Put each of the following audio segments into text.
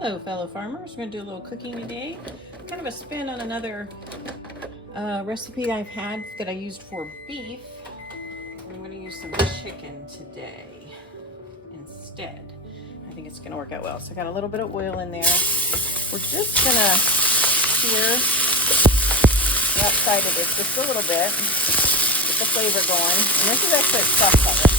Hello fellow farmers, we're going to do a little cooking today. Kind of a spin on another recipe I've had that I used for beef. I'm going to use some chicken today instead. I think it's going to work out well. So I got a little bit of oil in there. We're just going to sear the outside of this just a little bit, get the flavor going. And this is actually a crock pot.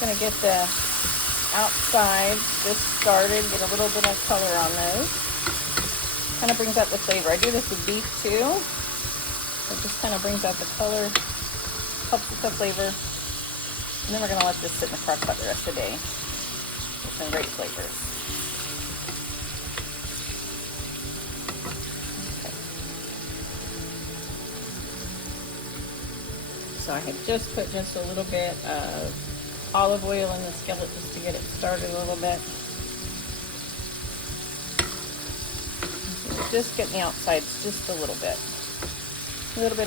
Going to get the outside just started, get a little bit of color on those. Kind of brings out the flavor. I do this with beef too. It just kind of brings out the color, helps with the flavor. And then we're going to let this sit in the crock pot the rest of the day with some great flavors. Okay. So I had just put just a little bit of olive oil in the skillet just to get it started a little bit. Just getting the outsides just a little bit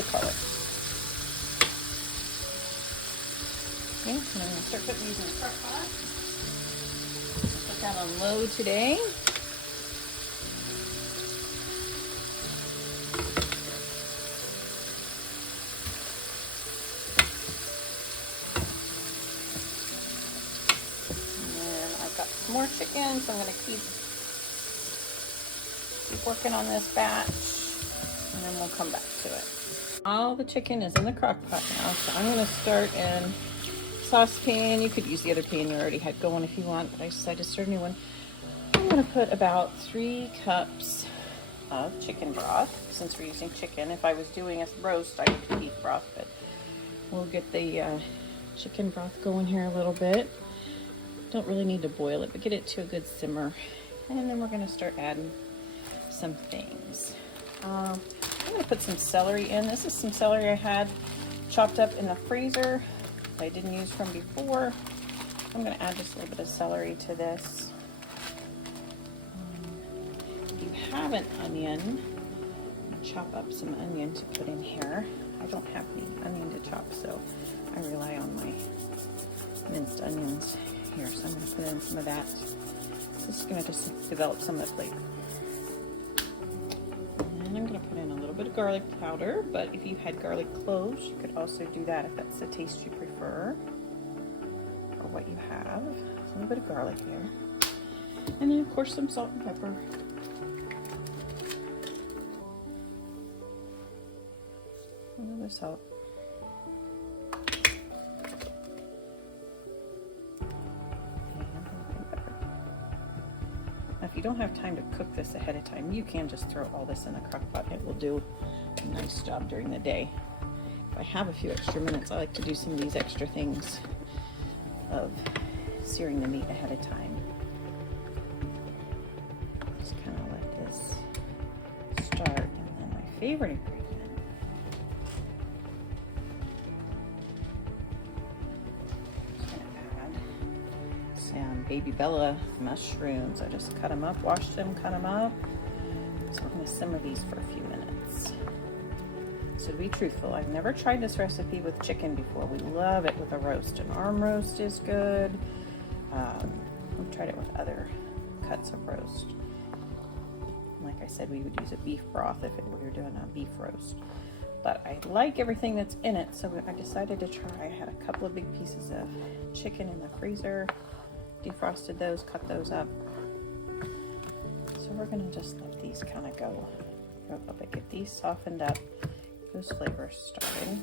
of color. Okay, and I'm going to start putting these in the crock pot. Put that on low today. More chicken, so I'm going to keep working on this batch, and then we'll come back to it. All the chicken is in the crock pot now, so I'm going to start in saucepan. You could use the other pan you already had going if you want, but I decided to start a new one. I'm going to put about 3 cups of chicken broth, since we're using chicken. If I was doing a roast, I would do beef broth, but we'll get the chicken broth going here a little bit. Don't really need to boil it, but get it to a good simmer. And then we're going to start adding some things. I'm going to put some celery in. This is some celery I had chopped up in the freezer that I didn't use from before. I'm going to add just a little bit of celery to this. If you have an onion, chop up some onion to put in here. I don't have any onion to chop, so I rely on my minced onions here, so I'm going to put in some of that. This is going to just develop some of the flavor. And I'm going to put in a little bit of garlic powder, but if you had garlic cloves, you could also do that if that's the taste you prefer, or what you have. A little bit of garlic there. And then, of course, some salt and pepper. A little bit of salt. If you don't have time to cook this ahead of time, you can just throw all this in the crock pot. It will do a nice job during the day. If I have a few extra minutes, I like to do some of these extra things of searing the meat ahead of time. Just kind of let this start. And then my favorite ingredient, Baby Bella mushrooms. I just cut them up, washed them, cut them up. So we're going to simmer these for a few minutes. So to be truthful, I've never tried this recipe with chicken before. We love it with a roast. An arm roast is good. We've tried it with other cuts of roast. Like I said, we would use a beef broth if we were doing a beef roast. But I like everything that's in it, so I decided to try. I had a couple of big pieces of chicken in the freezer. Defrosted those, cut those up. So we're going to just let these kind of go a little bit, get these softened up, those flavors started.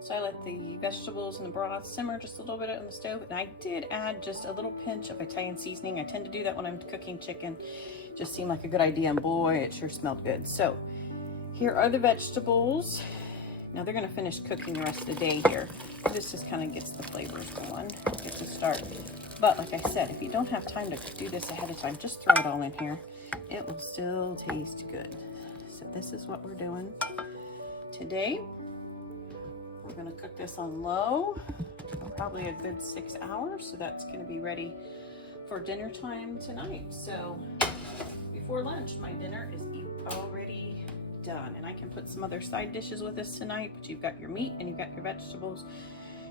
So I let the vegetables and the broth simmer just a little bit on the stove, and I did add just a little pinch of Italian seasoning. I tend to do that when I'm cooking chicken. Just seemed like a good idea, and boy, it sure smelled good. So here are the vegetables. Now they're going to finish cooking the rest of the day here. This just kind of gets the flavors going, gets a start. But like I said, if you don't have time to do this ahead of time, just throw it all in here. It will still taste good. So this is what we're doing today. We're gonna cook this on low for probably a good 6 hours. So that's gonna be ready for dinner time tonight. So before lunch, my dinner is already done. And I can put some other side dishes with this tonight, but you've got your meat and you've got your vegetables.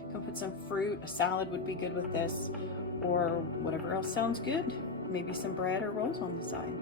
You can put some fruit, a salad would be good with this, or whatever else sounds good. Maybe some bread or rolls on the side.